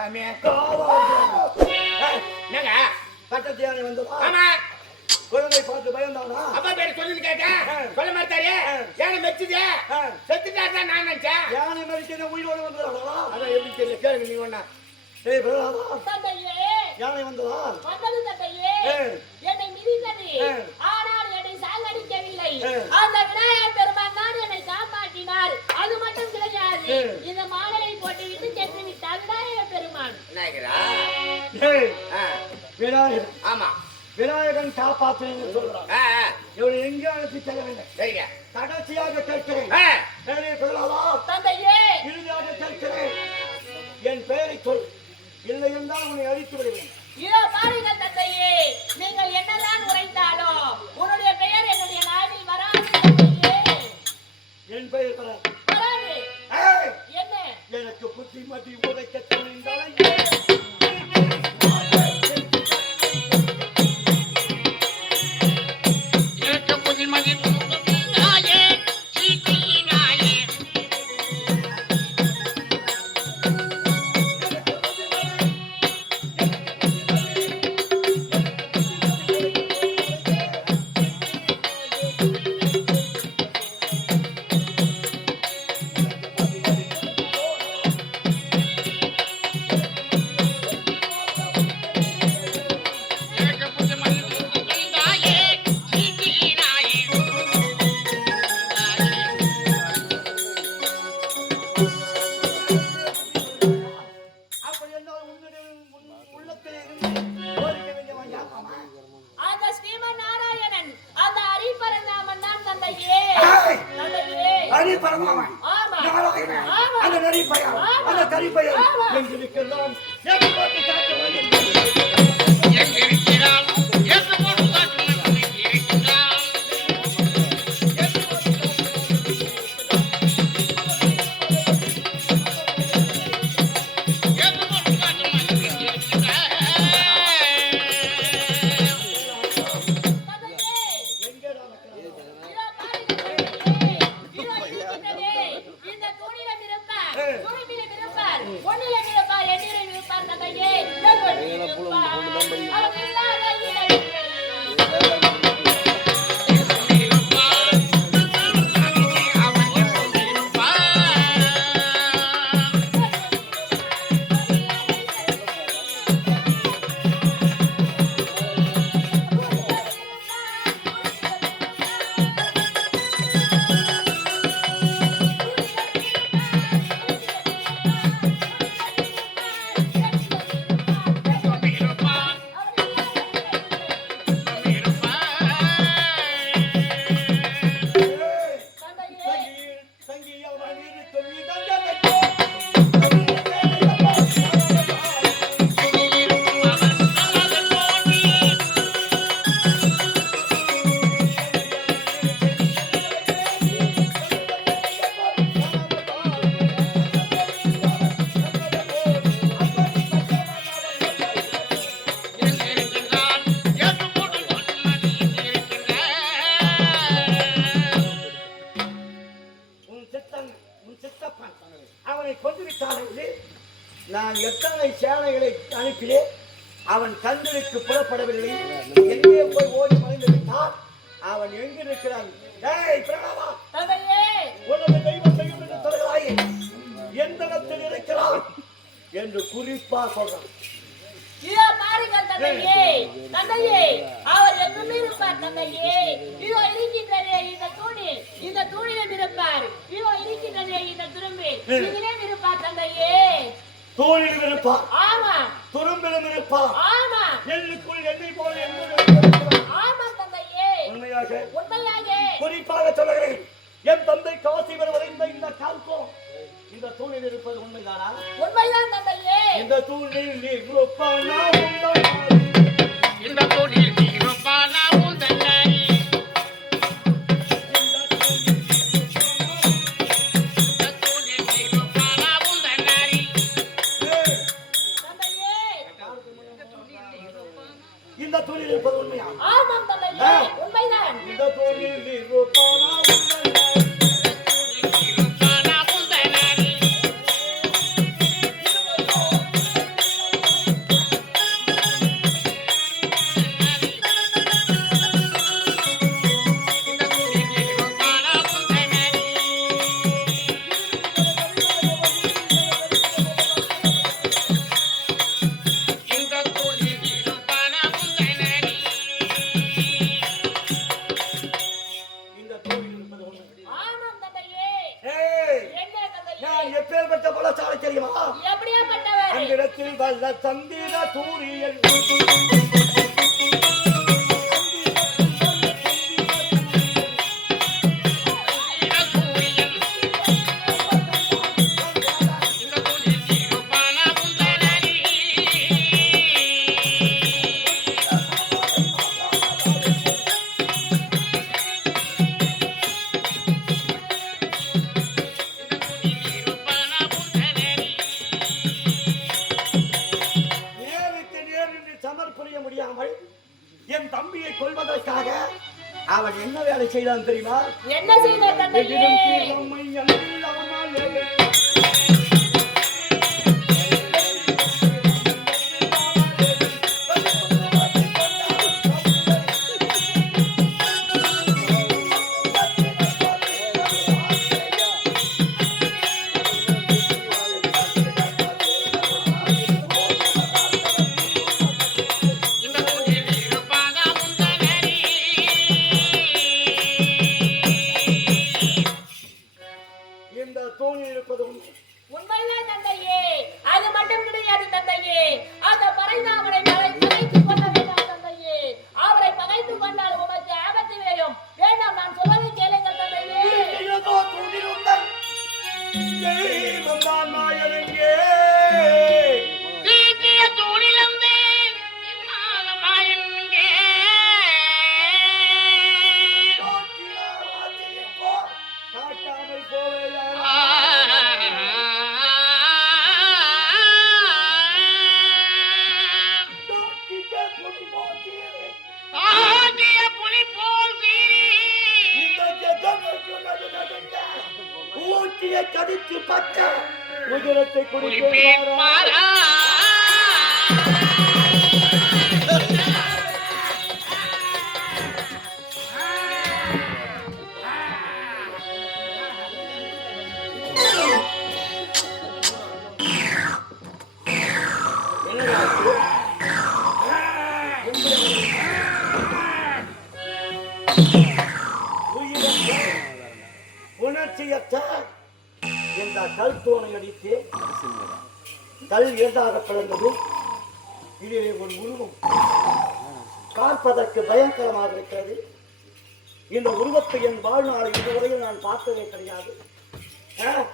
சாமி என்னங்க பட்டத்து யானை வந்ததா ஆமா குழந்தை பார்த்து பயந்தானா அப்பா பேர் சொல்லுன்னு கேட்டேன் சொல்ல மாட்டாரு ஏன மெச்சுதே. செத்துட்டாரு நான் நினைச்சேன் யானை மறிக்கிற உயிரோடு வந்ததாடா அதான் எப்படி தெரியல கேளுங்க நீ ஒண்ணா ஏய் பிரகலாதா தந்தையே யானை வந்ததா வந்தது தந்தையே ஏய். என்னை மிதித்தது. ஆனால் என்னை சாகடிக்கவில்லை. அந்த விநாயகன் ஆமா. விநாயகன் காப்பாற்றுன்னு சொல்றான். இவனை எங்கே அனுப்பி செல்ல வேண்டும்? சரிங்க. கடைசியாக கேட்கிறேன். பிரகலாதா தந்தையே. இறுதியாக கேட்கிறேன். என் பெயரை சொல். இல்லை என்றால் உன்னை அழித்து விடுவேன். இதோ பாருங்கள் தந்தையே நீங்கள் என்னதான் உரைத்தாலும் உன்னுடைய பெயர் என்னுடைய நாவில் வராது என் பெயர் வராது. என்ன? எனக்கு புத்திமதி உரைக்க தெரிந்தால் அந்த ஸ்ரீமன் நாராயணன் அந்த ஹரிபரந்தாமன் தான் தந்தையே! தந்தையே ஹரி பரமாமன் ஆமா நாராயணன் ஆமா. அந்த நரிப்பையன் ஆமா. அந்த கரிப்பையன் ஆமா. எங்களுக்கெல்லாம் எதிர்பார்த்து காக்க வேண்டும் கண்களுக்கு புலப்படவில்லை. எங்கே போய் ஓடி மறைந்து விட்டான்? அவன் எங்கிருக்கிறான் டேய் பிரணவா! தந்தையே, உனது தெய்வம் செய்யும் என்று சொல்கிறாயே எந்த இடத்தில் இருக்கிறான் என்று குறிப்பா சொல்றான். இதோ பாருங்கள் தந்தையே, தந்தையே, அவர் எங்குமே இருப்பார் தந்தையே. இதோ இருக்கின்றதே இந்த தூணில், இந்த தூணிலும் இருப்பார். இதோ இருக்கின்றதே இந்த துரும்பில், இதிலும் இருப்பார் தந்தையே. தூணிலும் இருப்பான் உண்மைதானா உண்மைதான் தந்தையே. இந்த தூணில் எப்பேற்பட்ட பலசாலை தெரியுமா? அந்த இடத்தில் வல்ல சூரியன் சூரியன். செய்தான் தெரியுமா? என்ன செய்த தந்தையே? ஊட்டியை கடித்து பட்ட உதிரத்தை குடிப்பேன் பாரா. உயிரற்ற, கல் தூணை அடித்து கல் இரண்டாக பிளந்ததும் இதிலே ஒரு உருவம். பார்ப்பதற்கு பயங்கரமாக இருக்கிறது. இந்த உருவத்தை என் வாழ்நாள் இதுவரையில் நான் பார்த்ததே கிடையாது. ஆ?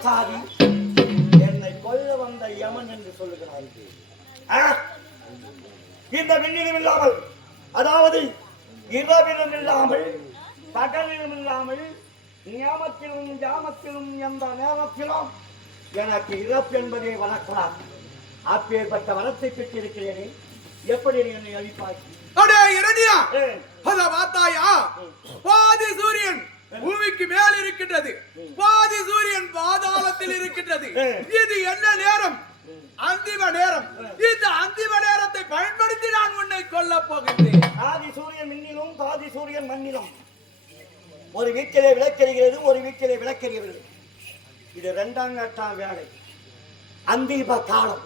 வரப்பிரசாதி என்னை கொல்ல வந்த யமன் என்று சொல்லுகிறார்கள்? இந்த விண்ணிலும் இல்லாமல் அதாவது இரவிலும் இல்லாமல் பகலிலும் இல்லாமல் ஞாபத்திலும் ஜாமத்திலும் எந்த நேரத்திலும் எனக்கு இறப்பு என்பதே வளர்க்கலாம் அப்பேற்பட்ட வரத்தை பெற்றிருக்கிறேனே. எப்படி என்னை அழிப்பாய்? அடே இரணியா! அத பார்த்தாயா பாதி சூரியன்! பூமிக்கு மேல் இருக்கின்றது. பாதி சூரியன் பாதாளத்தில் இருக்கின்றது. இது என்ன நேரம்? அந்திம நேரம். இந்த அந்திம நேரத்தை பயன்படுத்தி நான் உன்னை கொல்ல போகின்றேன். பாதி சூரியன் மின்னிலும் பாதி சூரியன் மண்ணிலும். ஒரு வீட்டிலே விளக்கெறிகிறது ஒரு வீட்டிலே விளக்கெறிகிறது இது இரண்டாம் கட்டாம் வேலை அந்தீப காலம்.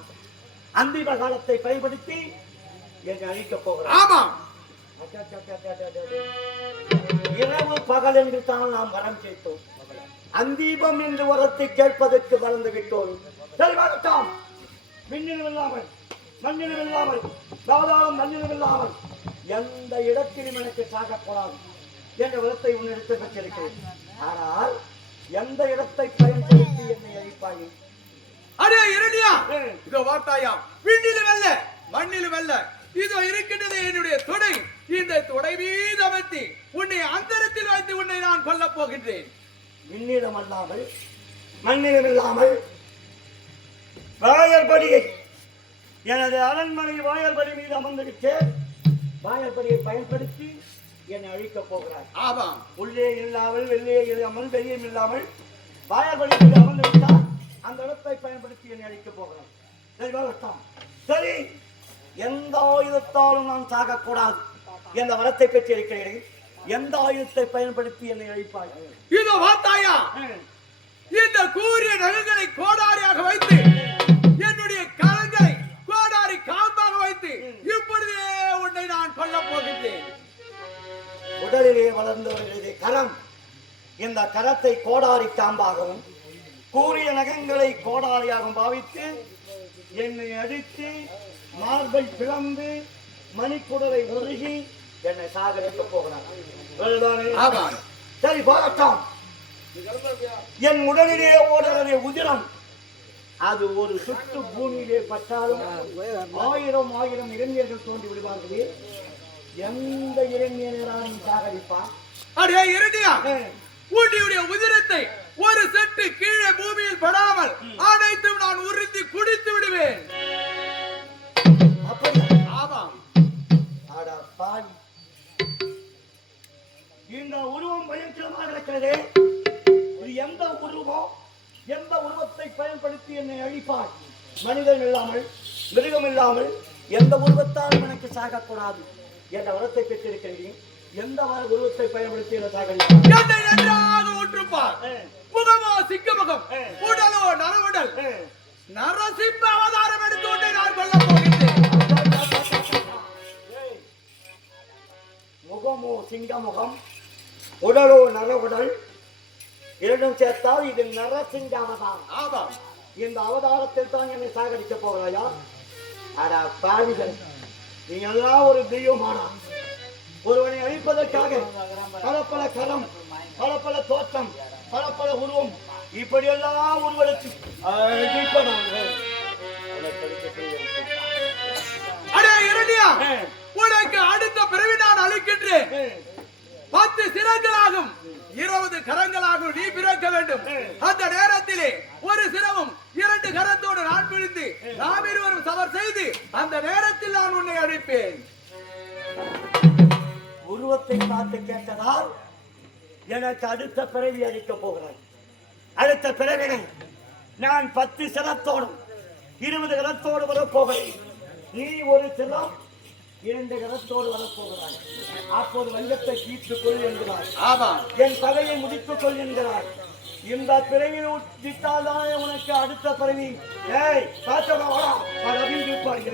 அந்திம காலத்தை பயன்படுத்தி என்னை அழிக்கப் போகிறார். ஆமாம். இரவு பகல் என்று தான் நாம் வரம் கேட்டோம். அந்தீபம் என்று வரத்தை கேட்பதற்கு மறந்து விட்டோம். சரி வரட்டும் விண்ணிலும் இல்லாமல் மண்ணிலும் இல்லாமல் தாதாளம் மண்ணிலும் இல்லாமல் எந்த இடத்திலும் எனக்கு சாகக்கூடாது என்ற விதத்தை உன்னிடத்தில் பெற்றிருக்கிறேன். ஆனால் எந்த இடத்தை பயன்படுத்தி என்னை அழிப்பாயே? அடே இரணியா! இதோ வார்த்தாயா? விண்ணிலும் அல்ல மண்ணிலும் அல்ல. இதோ இருக்கின்றது என்னுடைய தொடை. இந்த தொடை மீது வைத்து கொல்லப் போகின்றேன் விண்ணிலும் அல்லாமல் மண்ணிலும் இல்லாமல் வாயற்படியை எனது அரண்மனை வாயற்படி மீது அமர்ந்திருக்க வாயற்படியை பயன்படுத்தி என்னை அழிக்கப் போகிறார் ஆமாம். உள்ளே இல்லாமல் வெளியே இல்லாமல் வெளியும் இல்லாமல் வாயற்படி மீது அமர்ந்திருந்தால் அந்த இடத்தை பயன்படுத்தி என்னை அழிக்கப் போகிறார் சரி வரட்டும். சரி எந்த ஆயுதத்தாலும் நான் சாகக்கூடாது. என்ற வரத்தை பெற்றிருக்கிறேன்? எந்த ஆயுதத்தை பயன்படுத்தி என்னை அழிப்பாய்? இதோ வார்த்தாயா இந்த கூறிய நகங்களை கோடாரியாக வைத்து என்னுடைய கரங்களை கோடாரி காம்பாக வைத்து இப்பொழுதே உன்னை நான் கொல்லப் போகின்றேன். உடலிலே வளர்ந்து வருகிறது கரம். இந்த கரத்தை கோடாரி காம்பாகவும் கூறிய நகங்களை கோடாரியாகவும் பாவித்து என்னை அடித்து மார்பை பிளந்து மணிக்குடலை உருகி என்னை சாகரிக்க போகிறார். சரி போகட்டும். என் உடலிலே ஓடுகிற உதிரம். அது ஒரு சுற்று பூமியிலே பட்டாலும் ஆயிரம் ஆயிரம் இளைஞர்கள் தோன்றி விடுவார்களே. எந்த இளைஞராலும் சாகரிப்பான். அடே இரண்டியா உன்னுடைய உதிரத்தை ஒரு செட்டு கீழே பூமியில் படாமல் மனிதன் இல்லாமல் மிருகம் இல்லாமல் எந்த உருவத்தாலும் எனக்கு சாகக்கூடாது என்ற வரத்தை பெற்றிருக்கிறேன் எந்த உருவத்தை பயன்படுத்தி நன்றாக ஒன்றுப்பார். முகமோ சிங்க முகம் உடலோ நரவுடல். நரசிம்ம அவதாரம் எடுத்து உன்னை நான் ஏய், முகமோ சிங்க முகம் உடலோ நரவுடல் இரண்டும் சேர்த்தால் இது நரசிங்க அவதாரம். ஆமாம். இந்த அவதாரத்தில் தான் என்னை சாகடிக்க போகிறாயா? அட பாவிகள் நீ எல்லாம் ஒரு தெய்வமானா? ஒருவனை அழிப்பதற்காக பல பல கரம் பல பல தோற்றம் பல பல உருவம் இப்படியெல்லாம் உருவெடுத்து. உனக்கு அடுத்த பிறவி நான் அளிக்கின்றேன். ஏய், பத்து சிரங்களாகும் இருபது கரங்களாகும் நீ பிறக்க வேண்டும். அந்த நேரத்திலே ஒரு சிரமும் இரண்டு கரத்தோடு நான் பிடித்து நாம் இருவரும் சவர் செய்து அந்த நேரத்தில் நான் உன்னை அழைப்பேன் உருவத்தை பார்த்து கேட்டதால் எனக்கு அடுத்த பிறவி அளிக்கப் போகிறாய். அடுத்த பிறவினை நான் பத்து சிரத்தோடும் இருபது கரத்தோடு வரப்போகிறேன் நீ ஒரு சிரம் இரண்டு கரத்தோடு வரப்போகிறாய் அப்போது வஞ்சத்தை தீர்த்துக் கொள் என்கிறாய் ஆமா. என் பகையை முடித்துக் கொள் என்கிறாய் இந்த பிறவியில் உச்சித்தால்தான் உனக்கு அடுத்த பிறவி? ஏய் காத்தவா வா அவர் அபிந்திருப்பார்